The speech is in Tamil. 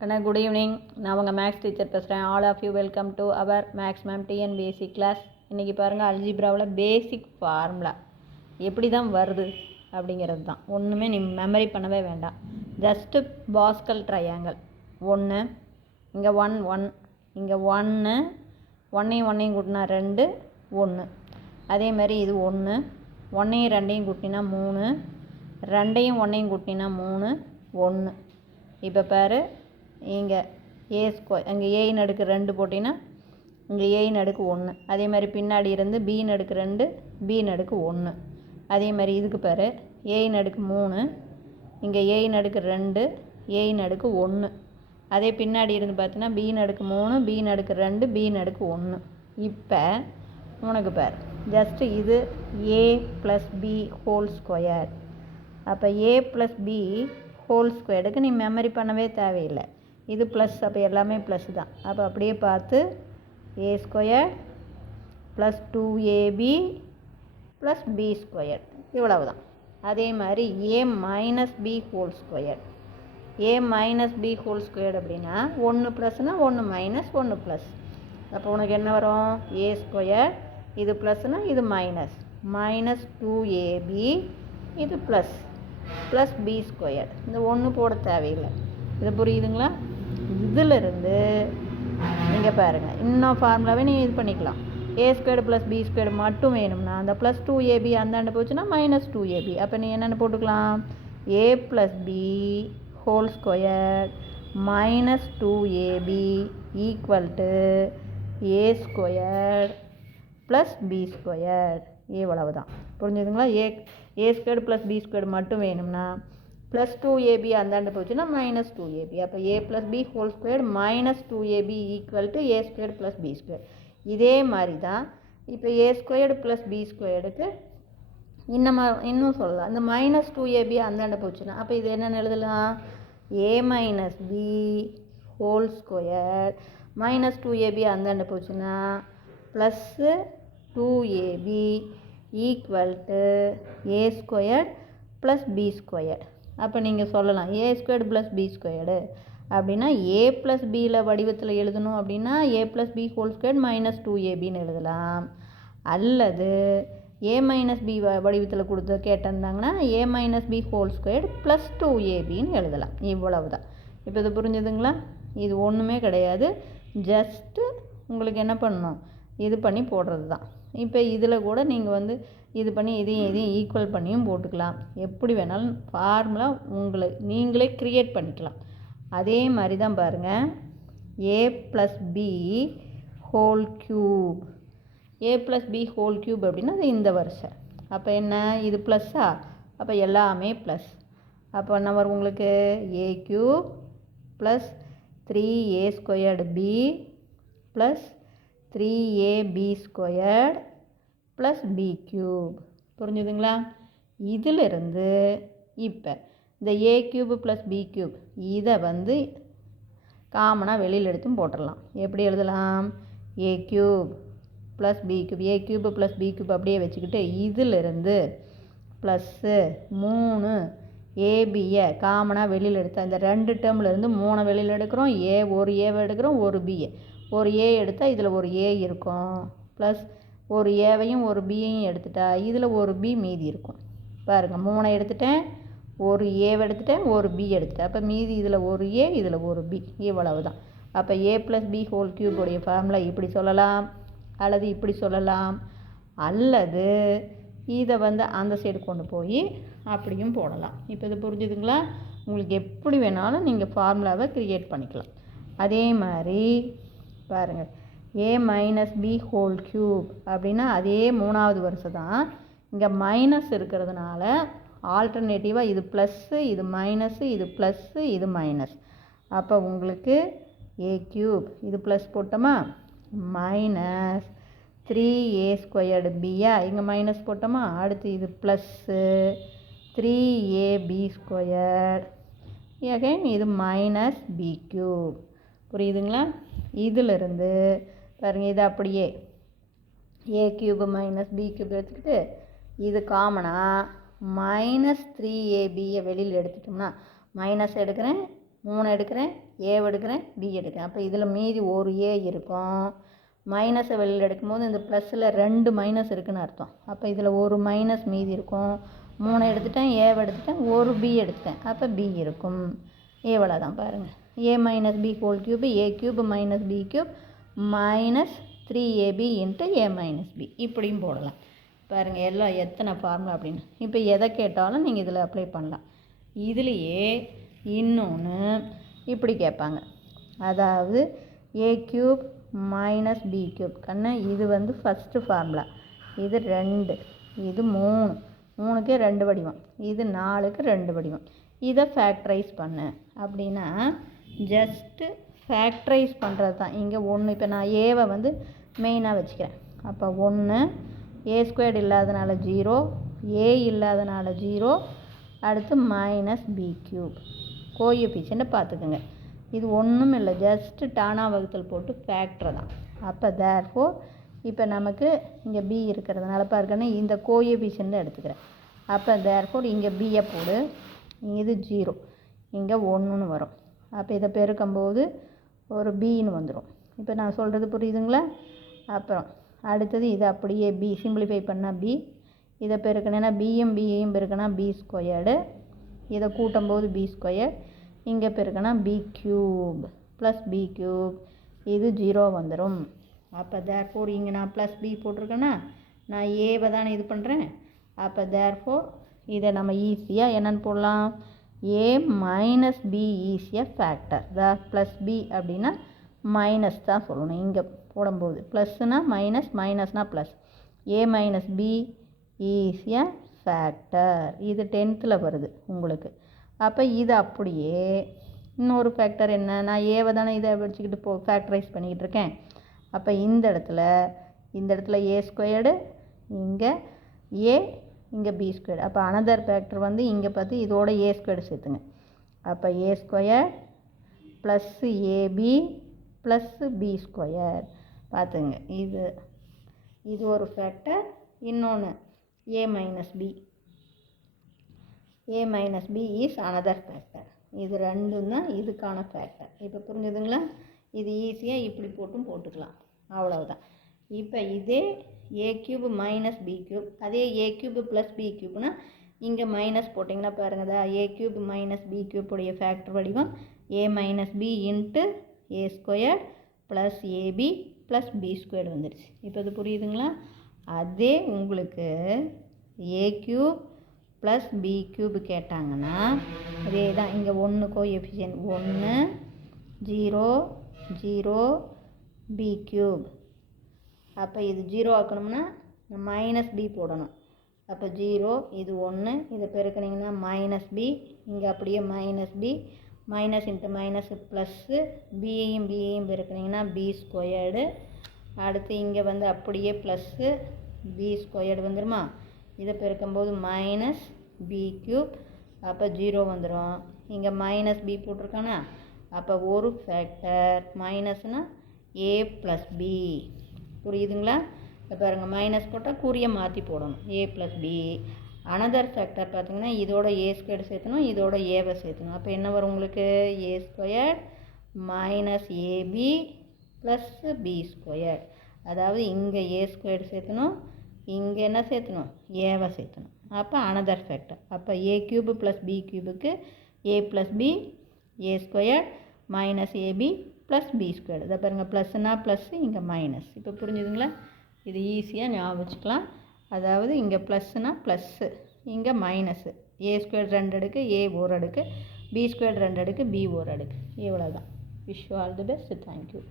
Good evening. நான் உங்கள் மேக்ஸ் டீச்சர் பேசுகிறேன். All of you welcome to our maths ma'am TNPSC class. இன்றைக்கி பாருங்கள், அல்ஜிப்ராவில் பேசிக் ஃபார்முலா எப்படி தான் வருது அப்படிங்கிறது தான். ஒன்றுமே நீ மெமரி பண்ணவே வேண்டாம். ஜஸ்ட்டு பாஸ்கல் ட்ரையாங்கல் 1, இங்கே 1 1, இங்கே 1 ஒன்னையும் கூட்டினா 2 1. அதே மாதிரி இது 1 1ஐயும் 2ஐயும் கூட்டினா 3, 2ஐயும் 1ஐயும் கூட்டினா 3 1. இப்போ பாரு, இங்கே ஏ ஸ்கொயர், அங்கே ஏயின் அடுக்கு 2 போட்டிங்கன்னா இங்கே ஏயின் அடுக்கு 1. அதே மாதிரி பின்னாடி இருந்து பியின் அடுக்கு 2 பியின் அடுக்கு 1. அதே மாதிரி இதுக்கு பாரு, ஏயின் அடுக்கு 3, இங்கே ஏயின் அடுக்கு 2 ஏயின் அடுக்கு 1. அதே பின்னாடி இருந்து பார்த்தீங்கன்னா பியின் அடுக்கு 3 பியின் அடுக்கு 2 பியின் அடுக்கு 1. இப்போ உனக்கு பாரு, ஜஸ்ட்டு இது ஏ ப்ளஸ் பி ஹோல் ஸ்கொயர். அப்போ ஏ ப்ளஸ் பி ஹோல் ஸ்கொயருக்கு நீ மெமரி பண்ணவே தேவையில்லை. இது ப்ளஸ், அப்போ எல்லாமே ப்ளஸ் தான். அப்போ அப்படியே பார்த்து A square plus 2ab plus B square, இவ்வளவு தான். அதே மாதிரி A minus B whole square. A minus B whole square அப்படின்னா 1 ப்ளஸ்னால் 1 மைனஸ் 1 ப்ளஸ். அப்போ உனக்கு என்ன வரும்? ஏ ஸ்கொயர், இது ப்ளஸ்னால் இது மைனஸ், மைனஸ் 2ab இது ப்ளஸ் ப்ளஸ் பி ஸ்கொயர். இந்த 1 போட தேவையில்லை. இது புரியுதுங்களா? இதிலிருந்து நீங்கள் பாருங்கள், இன்னும் ஃபார்முலாவே நீங்கள் இது பண்ணிக்கலாம். ஏ ஸ்கொயர் ப்ளஸ் பி ஸ்கொயர் மட்டும் வேணும்னா அந்த ப்ளஸ் 2ab அந்தாண்டு போச்சுன்னா மைனஸ் 2ab. அப்போ நீ என்னென்ன போட்டுக்கலாம்? A plus B whole square minus 2ab equal to A square plus B square, இவ்வளவு தான். புரிஞ்சுதுங்களா? A square plus B square மட்டும் வேணும்னா ப்ளஸ் 2ab அந்தாண்டு போச்சுன்னா மைனஸ் 2ab. அப்போ A plus B whole square minus 2ab equal to A square plus B square. இதே மாதிரி தான் இப்போ ஏ ஸ்கொயர்டு ப்ளஸ் பி ஸ்கொயருக்கு இன்னும் சொல்லலாம். இந்த மைனஸ் 2ab அந்தாண்டு போச்சுன்னா அப்போ இது என்னென்னு எழுதலாம்? A minus B whole square minus 2ab அந்தாண்டு போச்சுன்னா plus 2ab equal to A square plus B square. அப்போ நீங்கள் சொல்லலாம் A squared plus B squared அப்படின்னா ஏ ப்ளஸ் பியில் வடிவத்தில் எழுதணும் அப்படின்னா A plus B whole square minus 2abன்னு எழுதலாம். அல்லது ஏ மைனஸ் பி வடிவத்தில் கேட்டிருந்தாங்கன்னா A minus B whole square plus 2abன்னு எழுதலாம். இவ்வளவு தான். இப்போ இது புரிஞ்சுதுங்களா? இது ஒன்றுமே கிடையாது. ஜஸ்ட்டு உங்களுக்கு என்ன பண்ணணும், இது பண்ணி போடுறது தான். இப்போ இதில் கூட நீங்கள் இது பண்ணி இதையும் ஈக்குவல் பண்ணியும் போட்டுக்கலாம். எப்படி வேணாலும் ஃபார்முலா நீங்களே க்ரியேட் பண்ணிக்கலாம். அதே மாதிரி தான் பாருங்கள், ஏ ப்ளஸ் பி ஹோல் க்யூப். ஏ ப்ளஸ் பி ஹோல் க்யூப் அப்படின்னா அது இந்த வருஷம். அப்போ என்ன, இது ப்ளஸ்ஸா? அப்போ எல்லாமே ப்ளஸ். அப்போ என்ன வரும் உங்களுக்கு? A cube plus 3a squared B plus 3ab squared plus B cube. புரிஞ்சுதுங்களா? இதிலிருந்து இப்போ இந்த A cube plus B cube இதை காமனாக வெளியில் எடுத்தும் போட்டுடலாம். எப்படி எழுதலாம்? A cube plus B cube, A cube plus B cube அப்படியே வச்சுக்கிட்டு இதிலிருந்து ப்ளஸ்ஸு 3 ஏபியை காமனாக வெளியில் எடுத்தால் இந்த 2 டேர்ம்லேருந்து 3 வெளியில் எடுக்கிறோம். ஒரு ஏவை எடுக்கிறோம், ஒரு பிஏ. ஒரு ஏ எடுத்தால் இதில் ஒரு ஏ இருக்கும், ப்ளஸ் ஒரு ஏவையும் ஒரு பியையும் எடுத்துட்டா இதில் ஒரு பி மீதி இருக்கும். பாருங்கள், 3 எடுத்துட்டேன், ஒரு ஏவை எடுத்துட்டேன், ஒரு பி எடுத்துட்டேன். அப்போ மீதி இதில் ஒரு ஏ இதில் ஒரு பி, இவ்வளவு தான். அப்போ A plus B whole க்யூபுடைய formula இப்படி சொல்லலாம், அல்லது இப்படி சொல்லலாம், அல்லது இதை அந்த சைடு கொண்டு போய் அப்படியும் போடலாம். இப்போ இது புரிஞ்சுதுங்களா? உங்களுக்கு எப்படி வேணாலும் நீங்கள் ஃபார்முலாவை க்ரியேட் பண்ணிக்கலாம். அதே மாதிரி பாருங்கள், A minus B whole cube அப்படின்னா அதே 3வது வருஷம் தான். இங்கே மைனஸ் இருக்கிறதுனால ஆல்டர்னேட்டிவாக இது ப்ளஸ்ஸு, இது மைனஸ்ஸு, இது ப்ளஸ்ஸு, இது மைனஸ். அப்போ உங்களுக்கு ஏ க்யூப் இது ப்ளஸ் போட்டோமா, மைனஸ் 3a ஸ்கொயர்டு பியா இங்கே மைனஸ் போட்டோமா, அடுத்து இது ப்ளஸ்ஸு 3ab ஸ்கொயர் அகைன் இது மைனஸ் பி க்யூப். புரியுதுங்களா? இதிலிருந்து பாருங்கள், இது அப்படியே ஏ க்யூப் மைனஸ் பி க்யூப் எடுத்துக்கிட்டு இது காமனாக மைனஸ் 3ab வெளியில் எடுத்துட்டோம்னா மைனஸ் எடுக்கிறேன், 3 எடுக்கிறேன், ஏவை எடுக்கிறேன், பி எடுக்கிறேன். அப்போ இதில் மீதி ஒரு ஏ இருக்கும். மைனஸை வெளியில் எடுக்கும்போது இந்த ப்ளஸில் 2 மைனஸ் இருக்குதுன்னு அர்த்தம். அப்போ இதில் ஒரு மைனஸ் மீதி இருக்கும். 3 எடுத்துட்டேன், ஏவை எடுத்துட்டேன், ஒரு பி எடுத்துட்டேன். அப்போ பி இருக்கும். ஏவளை தான் பாருங்கள். A minus B whole cube, A cube minus B cube minus 3ab into A minus B, இப்படியும் போடலாம். பாருங்கள் எல்லாம் எத்தனை ஃபார்முலா அப்படின்னு. இப்போ எதை கேட்டாலும் நீங்கள் இதில் அப்ளை பண்ணலாம். இதுலேயே இன்னொன்று இப்படி கேட்பாங்க, அதாவது ஏ கியூப் மைனஸ் பி கியூப். கண்ணு இது வந்து ஃபஸ்ட்டு ஃபார்முலா, இது 2, இது 3, 3க்கு 2 வடிவம், இது 4க்கு 2 வடிவம். இதை ஃபேக்டரைஸ் பண்ணு அப்படின்னா ஜஸ்ட்டு ஃபேக்டரைஸ் பண்ணுறது தான். இங்கே 1, இப்போ நான் ஏவை வந்து மெயினாக வச்சுக்கிறேன். அப்போ 1, ஏ ஸ்கொயர்டு இல்லாதனால 0, ஏ இல்லாதனால 0, அடுத்து மைனஸ் பி கியூப். கோஎஃபிஷியன்ட்டை பார்த்துக்குங்க. இது ஒன்றும் இல்லை, ஜஸ்ட்டு டானா வகுத்தல் போட்டு ஃபேக்டர் தான். அப்போ தேர்ஃபோர் இப்போ நமக்கு இங்கே பி இருக்கிறதுனால பாருங்கன்னா இந்த கோஎஃபிஷியன்ட்டை எடுத்துக்கிறேன். அப்போ தேர்ஃபோர் இங்கே பியை போடு, இது 0, இங்கே 1ன்னு வரும். அப்போ இதை பெருக்கும்போது ஒரு பின்னு வந்துடும். இப்போ நான் சொல்கிறது புரியுதுங்களா? அப்புறம் அடுத்தது இது அப்படியே பி சிம்பிளிஃபை பண்ணால் பி, இதை பெருக்கணுன்னா பியையும் பெருக்கினா பி ஸ்கொயர்டு, இதை கூட்டும்போது பி ஸ்கொயர், இங்கே பெருக்கினா B cube plus B cube, இது 0 வந்துடும். அப்போ தேர்ஃபோர் இங்கே நான் ப்ளஸ் பி போட்டிருக்கேன்னா நான் ஏவை தானே இது பண்ணுறேன். அப்போ தேர்ஃபோர் இதை நம்ம ஈஸியாக என்னென்னு போடலாம், ஏ மைனஸ் பி ஈஸியாக ஃபேக்டர். ப்ளஸ் பி அப்படின்னா மைனஸ் தான் சொல்லணும். இங்கே போடும்போது ப்ளஸ்னால் மைனஸ், மைனஸ்னால் ப்ளஸ். ஏ மைனஸ் பி ஈஸியாக ஃபேக்டர். இது 10th வருது உங்களுக்கு. அப்போ இது அப்படியே இன்னொரு ஃபேக்டர் என்ன, நான் ஏவை தானே இதை வச்சுக்கிட்டு ஃபேக்டரைஸ் பண்ணிக்கிட்டு இருக்கேன். அப்போ இந்த இடத்துல ஏ ஸ்கொயர்டு, இங்கே ஏ, இங்கே பி ஸ்கொயர்டு. அப்போ அனதர் ஃபேக்டர் வந்து இங்கே பார்த்து இதோட ஏ ஸ்கொயர்டு சேர்த்துங்க. அப்போ A square plus AB plus B square. பார்த்துங்க, இது ஒரு ஃபேக்டர். இன்னொன்று A minus B is another factor. இது ரெண்டும் தான் இதுக்கான ஃபேக்டர். இப்போ புரிஞ்சுதுங்களா? இது ஈஸியாக இப்படி போட்டுக்கலாம், அவ்வளவுதான். இப்போ இதே A cube minus B cube, அதே ஏ கியூப் ப்ளஸ் பி கியூப்னா இங்கே மைனஸ் போட்டிங்கன்னா பாருங்கதா, ஏ கியூப் மைனஸ் பி கியூப்புடைய ஃபேக்டர் வடிவம் A minus B into A square plus AB plus B square வந்துடுச்சு. இப்போ இது புரியுதுங்களா? அதே உங்களுக்கு A cube plus B cube கேட்டாங்கன்னா அதே தான். இங்கே 1 கோஎஃபிஷியன்ட் 1, 0, 0, பி கியூப். அப்போ இது 0 ஆக்கணும்னா மைனஸ் பி போடணும். அப்போ 0, இது 1, இதை பெருக்கினீங்கன்னா மைனஸ் பி, இங்கே அப்படியே minus B, minus into minus plus, பியையும் பெருக்கினீங்கன்னா பி ஸ்கொயர்டு. அடுத்து இங்கே வந்து அப்படியே ப்ளஸ்ஸு பி ஸ்கொயர்டு வந்துடுமா, இதை பெருக்கும்போது மைனஸ் பி கியூப். அப்போ 0 வந்துடும். இங்கே மைனஸ் பி போட்டிருக்கானா, அப்போ ஒரு ஃபேக்டர் மைனஸ்னால் ஏ ப்ளஸ் பி. புரியுதுங்களா? இப்போ பாருங்கள், மைனஸ் போட்டால் குறியை மாற்றி போடணும், ஏ ப்ளஸ் பி. அனதர் ஃபேக்டர் பார்த்திங்கன்னா இதோட ஏ ஸ்கொயர் சேர்த்தணும், இதோட ஏவை சேர்த்தணும். அப்போ என்ன வரும் உங்களுக்கு, A square minus AB plus B square. அதாவது இங்கே ஏ ஸ்கொயர் சேர்த்தணும், இங்கே என்ன சேர்த்தணும், ஏவை சேர்த்தணும். அப்போ அனதர் ஃபேக்டர். அப்போ ஏ கியூப் ப்ளஸ் பி கியூபுக்கு A plus B, A square minus AB plus B square. இதை பாருங்கள், ப்ளஸ்னால் ப்ளஸ்ஸு, இங்கே மைனஸ். இப்போ புரிஞ்சுதுங்களா? இது ஈஸியாக ஞாபகம் வச்சுக்கலாம். அதாவது இங்கே ப்ளஸ்னால் ப்ளஸ்ஸு, இங்கே மைனஸு. ஏ ஸ்கொயர் 2 அடுக்கு, ஏ ஒரு அடுக்கு, பி ஸ்கொயர் 2 அடுக்கு, பி ஒரு அடுக்கு. இவ்வளோ தான். Wish you all the best. Thank you.